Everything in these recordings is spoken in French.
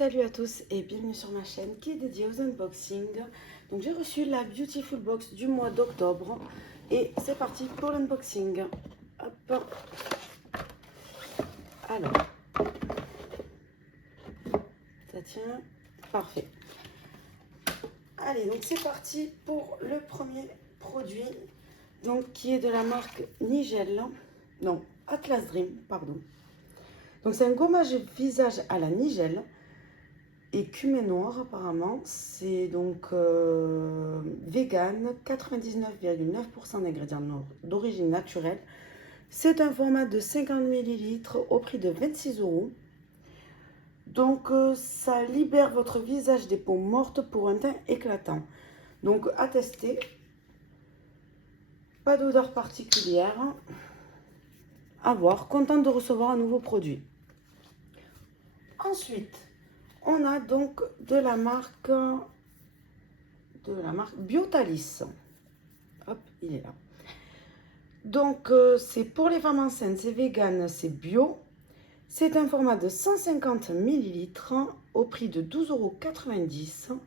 Salut à tous et bienvenue sur ma chaîne qui est dédiée aux unboxings. Donc j'ai reçu la Beautiful Box du mois d'octobre et c'est parti pour l'unboxing. Hop. Alors, ça tient, parfait. Allez, donc c'est parti pour le premier produit, donc qui est de la marque Nigel, non, Atlas Dream, pardon. Donc c'est un gommage visage à la Nigel. Écume noir apparemment, c'est donc vegan, 99,9% d'ingrédients d'origine naturelle. C'est un format de 50 ml au prix de 26 €. Donc ça libère votre visage des peaux mortes pour un teint éclatant. Donc à tester, pas d'odeur particulière, à voir, contente de recevoir un nouveau produit. Ensuite, on a donc de la marque Biotalis. Hop, il est là. Donc, c'est pour les femmes enceintes, c'est vegan, c'est bio. C'est un format de 150 ml au prix de 12,90 €.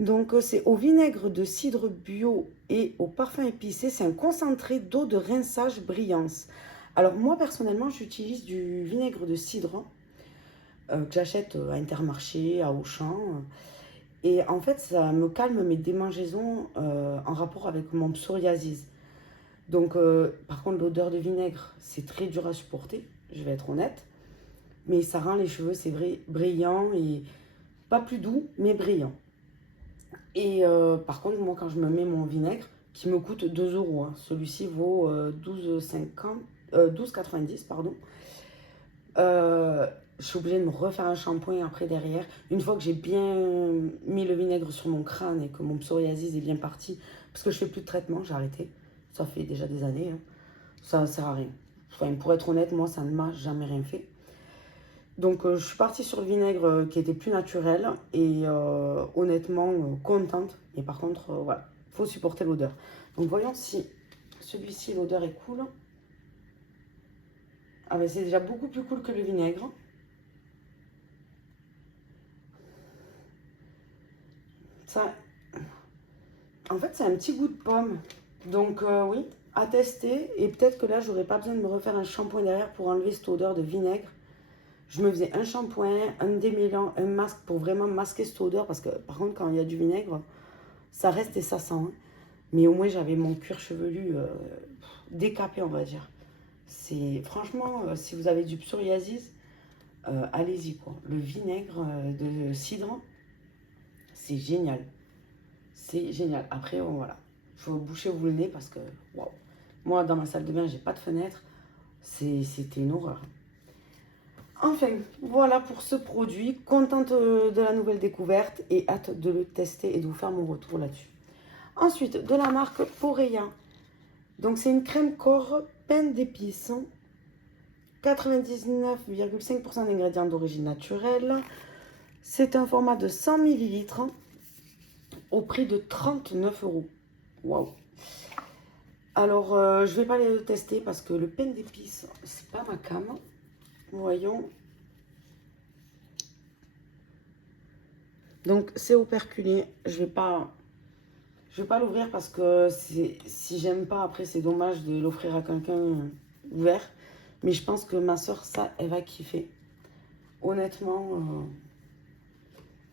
Donc, c'est au vinaigre de cidre bio et au parfum épicé. C'est un concentré d'eau de rinçage brillance. Alors, moi, personnellement, j'utilise du vinaigre de cidre que j'achète à Intermarché, à Auchan. Et en fait, ça me calme mes démangeaisons en rapport avec mon psoriasis. Donc, par contre, l'odeur de vinaigre, c'est très dur à supporter, je vais être honnête. Mais ça rend les cheveux, c'est vrai, brillants et pas plus doux, mais brillants. Et par contre, moi, quand je me mets mon vinaigre, qui me coûte 2 €, hein, celui-ci vaut 12,90 €, pardon. Je suis obligée de me refaire un shampoing après derrière. Une fois que j'ai bien mis le vinaigre sur mon crâne et que mon psoriasis est bien parti, parce que je fais plus de traitement, j'ai arrêté. Ça fait déjà des années, hein. Ça ne sert à rien. Enfin, pour être honnête, moi, ça ne m'a jamais rien fait. Donc, je suis partie sur le vinaigre qui était plus naturel et honnêtement contente. Et par contre, voilà, il faut supporter l'odeur. Donc, voyons si celui-ci, l'odeur est cool. Ah ben, c'est déjà beaucoup plus cool que le vinaigre. Ça, en fait, c'est un petit goût de pomme. Donc, oui, à tester. Et peut-être que là, j'aurais pas besoin de me refaire un shampoing derrière pour enlever cette odeur de vinaigre. Je me faisais un shampoing, un démêlant, un masque pour vraiment masquer cette odeur. Parce que, par contre, quand il y a du vinaigre, ça reste et ça sent, hein. Mais au moins, j'avais mon cuir chevelu décapé, on va dire. C'est franchement, si vous avez du psoriasis, allez-y, quoi. Le vinaigre de cidre, c'est génial. C'est génial. Après, bon, voilà. Il faut boucher-vous le nez parce que, waouh. Moi, dans ma salle de bain, j'ai pas de fenêtre. C'était une horreur. Enfin, voilà pour ce produit. Contente de la nouvelle découverte et hâte de le tester et de vous faire mon retour là-dessus. Ensuite, de la marque Poreya. Donc, c'est une crème corps pleine d'épices. 99,5% d'ingrédients d'origine naturelle. C'est un format de 100 ml au prix de 39 €. Waouh! Alors, je vais pas les tester parce que le pain d'épices, c'est pas ma came. Voyons. Donc, c'est operculé. Je vais pas l'ouvrir parce que si j'aime pas, après, c'est dommage de l'offrir à quelqu'un ouvert. Mais je pense que ma soeur, ça, elle va kiffer. Honnêtement,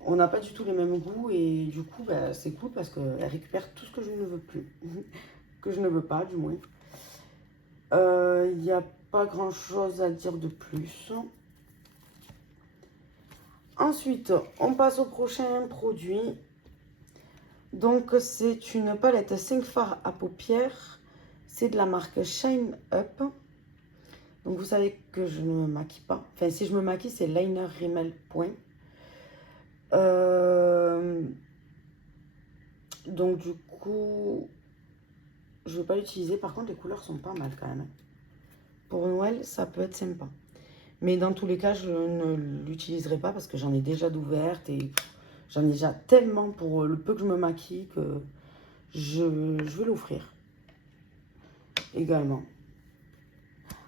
on n'a pas du tout les mêmes goûts et du coup, bah, c'est cool parce qu'elle récupère tout ce que je ne veux plus. Que je ne veux pas, du moins. Il n'y a pas grand chose à dire de plus. Ensuite, on passe au prochain produit. Donc, c'est une palette 5 fards à paupières. C'est de la marque Shine Up. Donc, vous savez que je ne me maquille pas. Enfin, si je me maquille, c'est liner, rímel, point. Donc, du coup, je ne vais pas l'utiliser. Par contre, les couleurs sont pas mal quand même. Pour Noël, ça peut être sympa. Mais dans tous les cas, je ne l'utiliserai pas parce que j'en ai déjà d'ouvertes et j'en ai déjà tellement pour le peu que je me maquille que je vais l'offrir également.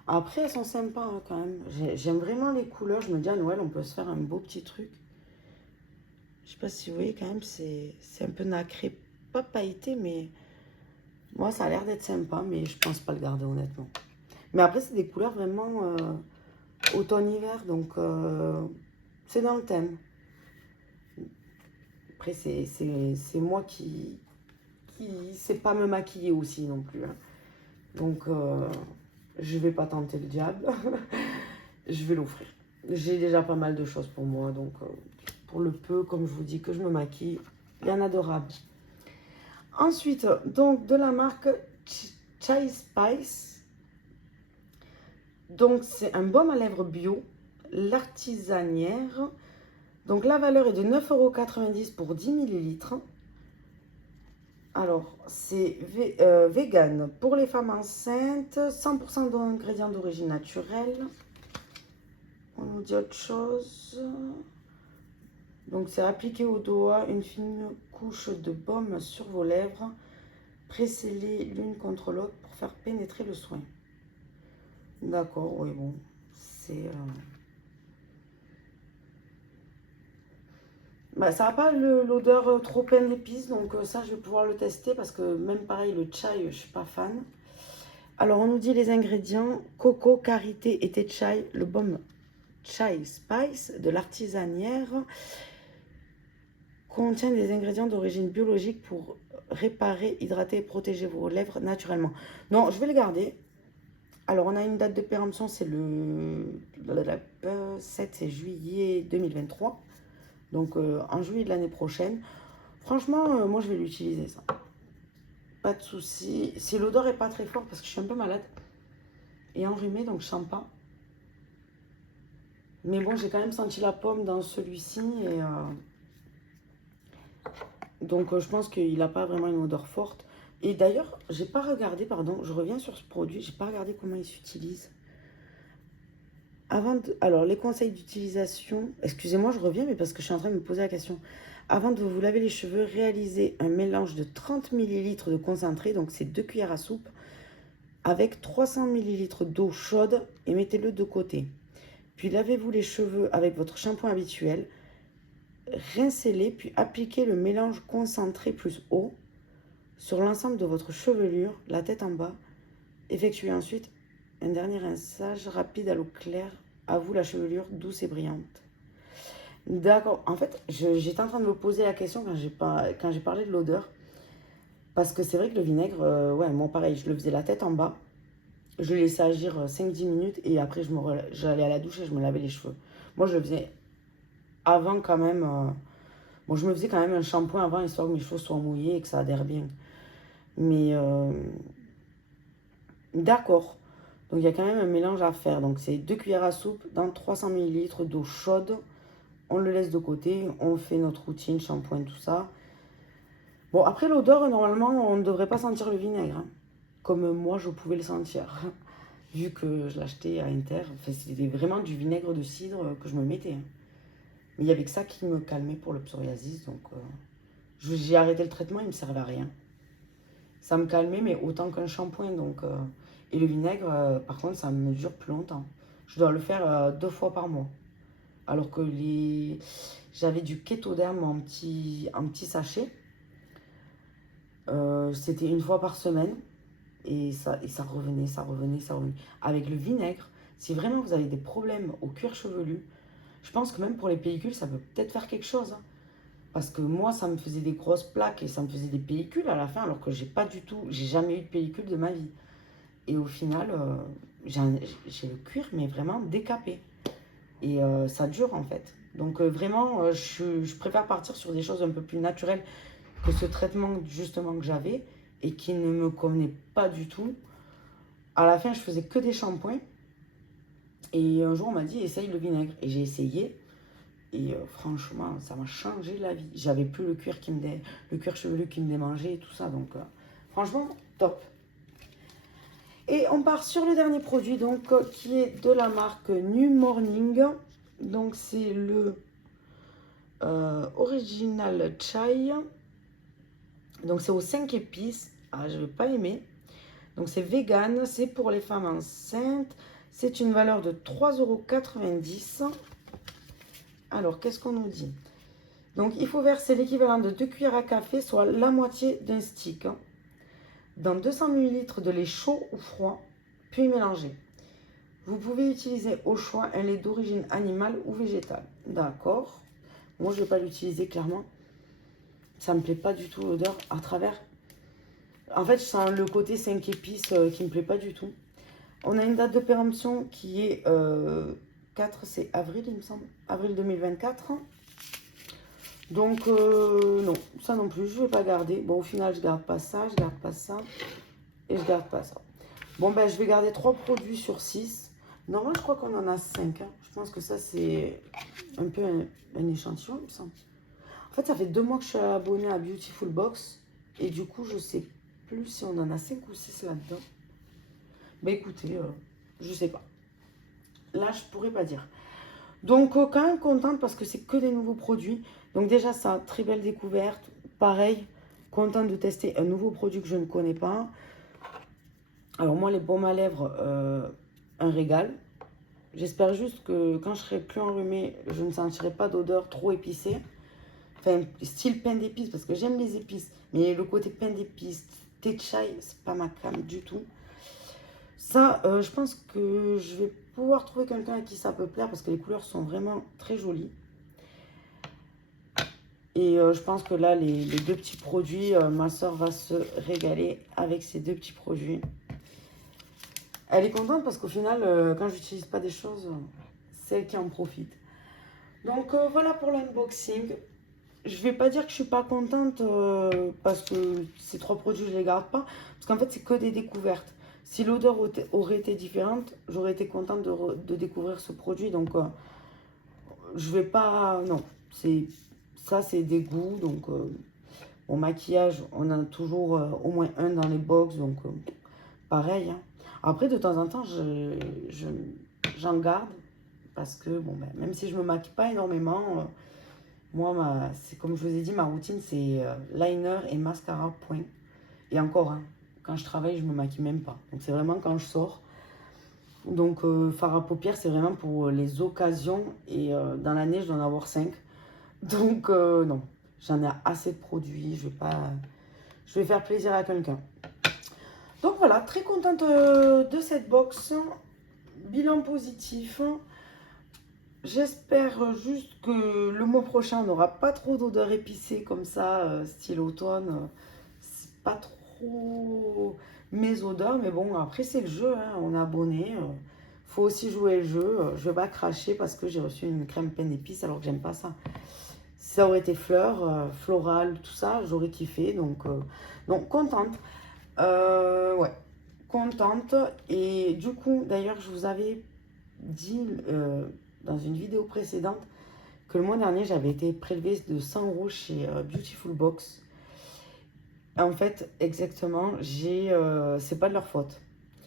Après, elles sont sympas hein, quand même. J'aime vraiment les couleurs. Je me dis à Noël, on peut se faire un beau petit truc. Je sais pas si vous voyez quand même, c'est un peu nacré. Pas pailleté, mais moi, ça a l'air d'être sympa, mais je pense pas le garder honnêtement. Mais après, c'est des couleurs vraiment automne-hiver, donc c'est dans le thème. Après, c'est moi qui sais pas me maquiller aussi non plus. Hein. Donc, je vais pas tenter le diable. Je vais l'offrir. J'ai déjà pas mal de choses pour moi, donc pour le peu, comme je vous dis, que je me maquille, il y en a adorables. Ensuite, donc de la marque Chai Spice. Donc, c'est un baume à lèvres bio, l'artisanière. Donc, la valeur est de 9,90 € pour 10 ml. Alors, c'est vegan pour les femmes enceintes, 100% d'ingrédients d'origine naturelle. On nous dit autre chose. Donc, c'est appliqué au doigt une fine couche de baume sur vos lèvres. Pressez-les l'une contre l'autre pour faire pénétrer le soin. D'accord, oui, bon. C'est... Bah, ça n'a pas l'odeur trop pleine d'épices, donc ça, je vais pouvoir le tester parce que même pareil, le chai, je ne suis pas fan. Alors, on nous dit les ingrédients. Coco, karité et thé chai, le baume Chai Spice de l'artisanière contient des ingrédients d'origine biologique pour réparer, hydrater et protéger vos lèvres naturellement. Non, je vais le garder. Alors, on a une date de péremption, c'est le 7 juillet 2023. Donc, en juillet de l'année prochaine. Franchement, moi, je vais l'utiliser, ça. Pas de souci. Si l'odeur est pas très forte, parce que je suis un peu malade et enrhumée, donc je sens pas. Mais bon, j'ai quand même senti la pomme dans celui-ci. Et donc, je pense qu'il n'a pas vraiment une odeur forte. Et d'ailleurs, j'ai pas regardé, pardon, je reviens sur ce produit. J'ai pas regardé comment il s'utilise. Alors, les conseils d'utilisation. Excusez-moi, je reviens, mais parce que je suis en train de me poser la question. Avant de vous laver les cheveux, réalisez un mélange de 30 ml de concentré, donc c'est 2 cuillères à soupe, avec 300 ml d'eau chaude et mettez-le de côté. Puis lavez-vous les cheveux avec votre shampoing habituel, rincez-les, puis appliquez le mélange concentré plus eau sur l'ensemble de votre chevelure, la tête en bas. Effectuez ensuite un dernier rinçage rapide à l'eau claire. À vous la chevelure douce et brillante. D'accord. En fait, j'étais en train de me poser la question quand j'ai parlé de l'odeur. Parce que c'est vrai que le vinaigre, ouais, moi pareil, je le faisais la tête en bas. Je le laissais agir 5-10 minutes et après j'allais à la douche et je me lavais les cheveux. Moi, je le faisais avant quand même. Bon, je me faisais quand même un shampoing avant histoire que mes cheveux soient mouillés et que ça adhère bien. Mais d'accord. Donc il y a quand même un mélange à faire. Donc c'est 2 cuillères à soupe dans 300 ml d'eau chaude. On le laisse de côté. On fait notre routine, shampoing, tout ça. Bon, après l'odeur, normalement, on ne devrait pas sentir le vinaigre. Hein. Comme moi, je pouvais le sentir. Vu que je l'achetais à Inter. Enfin, c'était vraiment du vinaigre de cidre que je me mettais. Hein. Mais il y avait que ça qui me calmait pour le psoriasis. Donc j'ai arrêté le traitement, il ne me servait à rien. Ça me calmait, mais autant qu'un shampoing. Donc, et le vinaigre, par contre, ça me dure plus longtemps. Je dois le faire 2 fois par mois. Alors que j'avais du Ketoderm en petit sachet. C'était 1 fois par semaine. Et ça revenait, ça revenait, ça revenait. Avec le vinaigre, si vraiment vous avez des problèmes au cuir chevelu, je pense que même pour les pellicules, ça peut peut-être faire quelque chose. Hein. Parce que moi, ça me faisait des grosses plaques et ça me faisait des pellicules à la fin, alors que j'ai jamais eu de pellicule de ma vie. Et au final, j'ai le cuir, mais vraiment décapé. Et ça dure en fait. Donc vraiment, je préfère partir sur des choses un peu plus naturelles que ce traitement justement que j'avais et qui ne me convenait pas du tout. À la fin, je faisais que des shampoings. Et un jour, on m'a dit, essaye le vinaigre. Et j'ai essayé. Et franchement, ça m'a changé la vie. J'avais plus le cuir chevelu qui me démangeait et tout ça. Donc, franchement, top. Et on part sur le dernier produit, donc, qui est de la marque New Morning. Donc, c'est le Original Chai. Donc, c'est aux 5 épices. Ah, je ne vais pas aimer. Donc, c'est vegan. C'est pour les femmes enceintes. C'est une valeur de 3,90 €. Alors, qu'est-ce qu'on nous dit? Donc, il faut verser l'équivalent de 2 cuillères à café, soit la moitié d'un stick, hein, dans 200 ml de lait chaud ou froid, puis mélanger. Vous pouvez utiliser au choix un lait d'origine animale ou végétale. D'accord. Moi, je ne vais pas l'utiliser clairement. Ça ne me plaît pas du tout l'odeur à travers. En fait, je sens le côté 5 épices qui ne me plaît pas du tout. On a une date de péremption qui est 4, c'est avril, il me semble. Avril 2024. Donc, non, ça non plus, je ne vais pas garder. Bon, au final, je ne garde pas ça, je ne garde pas ça. Et je ne garde pas ça. Bon, ben, je vais garder 3 produits sur 6. Normalement, je crois qu'on en a 5. Hein. Je pense que ça, c'est un peu un échantillon, il me semble. En fait, ça fait 2 mois que je suis abonnée à Beautiful Box. Et du coup, je sais plus si on en a 5 ou 6 là-dedans. Ben écoutez, je sais pas. Là, je pourrais pas dire. Donc, quand même contente parce que c'est que des nouveaux produits. Donc déjà, ça, très belle découverte. Pareil, contente de tester un nouveau produit que je ne connais pas. Alors moi, les baumes à lèvres, un régal. J'espère juste que quand je serai plus enrhumée, je ne sentirai pas d'odeur trop épicée. Enfin, style pain d'épices, parce que j'aime les épices. Mais le côté pain d'épices, thé de chai, c'est pas ma came du tout. Ça, je pense que je vais pouvoir trouver quelqu'un à qui ça peut plaire, parce que les couleurs sont vraiment très jolies. Et je pense que là, les 2 petits produits, ma soeur va se régaler avec ces 2 petits produits. Elle est contente parce qu'au final, quand je n'utilise pas des choses, c'est elle qui en profite. Donc voilà pour l'unboxing. Je vais pas dire que je suis pas contente parce que ces 3 produits, je les garde pas. Parce qu'en fait, c'est que des découvertes. Si l'odeur aurait été différente, j'aurais été contente de découvrir ce produit. Donc je vais pas... Non, ça c'est des goûts. Donc au maquillage, on en a toujours au moins un dans les box. Donc pareil. Hein. Après, de temps en temps, j'en garde. Parce que, bon, ben, même si je me maquille pas énormément, moi, c'est comme je vous ai dit, ma routine, c'est liner et mascara, point. Et encore, hein, quand je travaille, je me maquille même pas. Donc, c'est vraiment quand je sors. Donc, fard à paupières, c'est vraiment pour les occasions. Et dans l'année, je dois en avoir 5. Donc, non, j'en ai assez de produits. Je vais faire plaisir à quelqu'un. Donc, voilà, très contente de cette box. Bilan positif. J'espère juste que le mois prochain, on n'aura pas trop d'odeurs épicées comme ça, style automne. C'est pas trop mes odeurs, mais bon, après c'est le jeu, hein, on est abonné. Faut aussi jouer le jeu. Je vais pas cracher parce que j'ai reçu une crème pleine d'épices alors que j'aime pas ça. Si ça aurait été fleurs, floral, tout ça, j'aurais kiffé. Donc contente. Ouais, contente. Et du coup, d'ailleurs, je vous avais dit dans une vidéo précédente que le mois dernier j'avais été prélevée de 100 € chez Beautiful Box. En fait, exactement, c'est pas de leur faute,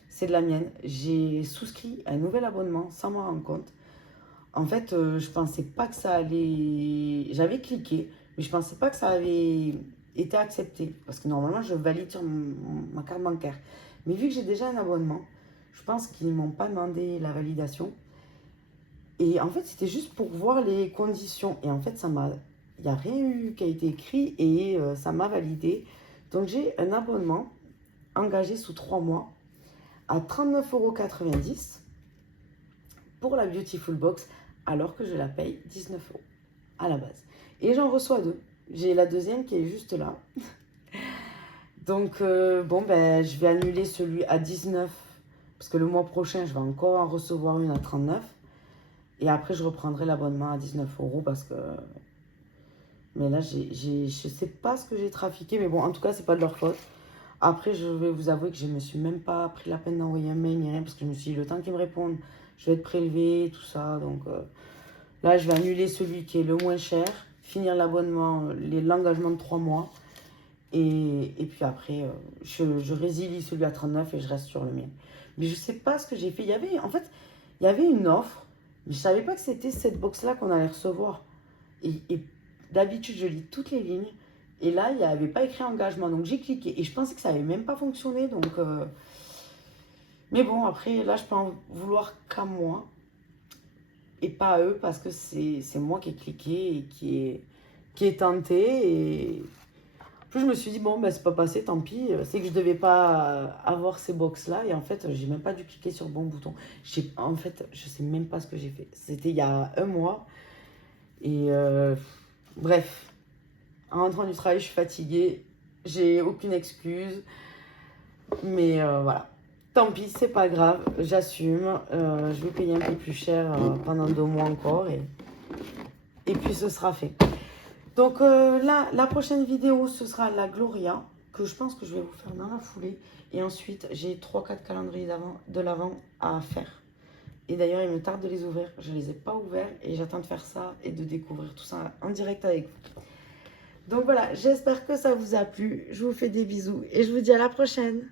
c'est de la mienne. J'ai souscrit un nouvel abonnement sans m'en rendre compte. En fait, je pensais pas que ça allait. J'avais cliqué, mais je pensais pas que ça avait été accepté parce que normalement je valide sur ma carte bancaire. Mais vu que j'ai déjà un abonnement, je pense qu'ils m'ont pas demandé la validation. Et en fait, c'était juste pour voir les conditions. Et en fait, il n'y a rien eu qui a été écrit et ça m'a validé. Donc, j'ai un abonnement engagé sous 3 mois à 39,90 € pour la Beautiful Box, alors que je la paye 19 € à la base. Et j'en reçois 2. J'ai la deuxième qui est juste là. Donc, bon, ben, je vais annuler celui à 19 parce que le mois prochain, je vais encore en recevoir une à 39. Et après, je reprendrai l'abonnement à 19 € parce que... Mais là, je sais pas ce que j'ai trafiqué. Mais bon, en tout cas, c'est pas de leur faute. Après, je vais vous avouer que je me suis même pas pris la peine d'envoyer un mail ni rien. Parce que je me suis dit, le temps qu'ils me répondent, je vais être prélevée, tout ça. Donc là, je vais annuler celui qui est le moins cher. Finir l'abonnement, l'engagement de 3 mois. Et puis après, je résilie celui à 39 et je reste sur le mien. Mais je sais pas ce que j'ai fait. En fait, il y avait une offre. Mais je savais pas que c'était cette box-là qu'on allait recevoir. Et d'habitude, je lis toutes les lignes. Et là, il n'y avait pas écrit engagement. Donc, j'ai cliqué. Et je pensais que ça n'avait même pas fonctionné. Donc, mais bon, après, là, je peux en vouloir qu'à moi. Et pas à eux, parce que c'est moi qui ai cliqué et qui qui est tenté. Et puis je me suis dit, bon, ben, c'est pas passé, tant pis. C'est que je devais pas avoir ces box-là. Et en fait, j'ai même pas dû cliquer sur le bon bouton. En fait, je sais même pas ce que j'ai fait. C'était il y a un mois. Et bref, en rentrant du travail, je suis fatiguée. J'ai aucune excuse. Mais voilà. Tant pis, c'est pas grave, j'assume. Je vais payer un peu plus cher pendant 2 mois encore et puis ce sera fait. Donc là, la prochaine vidéo, ce sera la Gloria, que je pense que je vais vous faire dans la foulée. Et ensuite, j'ai 3-4 calendriers de l'Avent à faire. Et d'ailleurs, il me tarde de les ouvrir. Je ne les ai pas ouverts et j'attends de faire ça et de découvrir tout ça en direct avec vous. Donc voilà, j'espère que ça vous a plu. Je vous fais des bisous et je vous dis à la prochaine.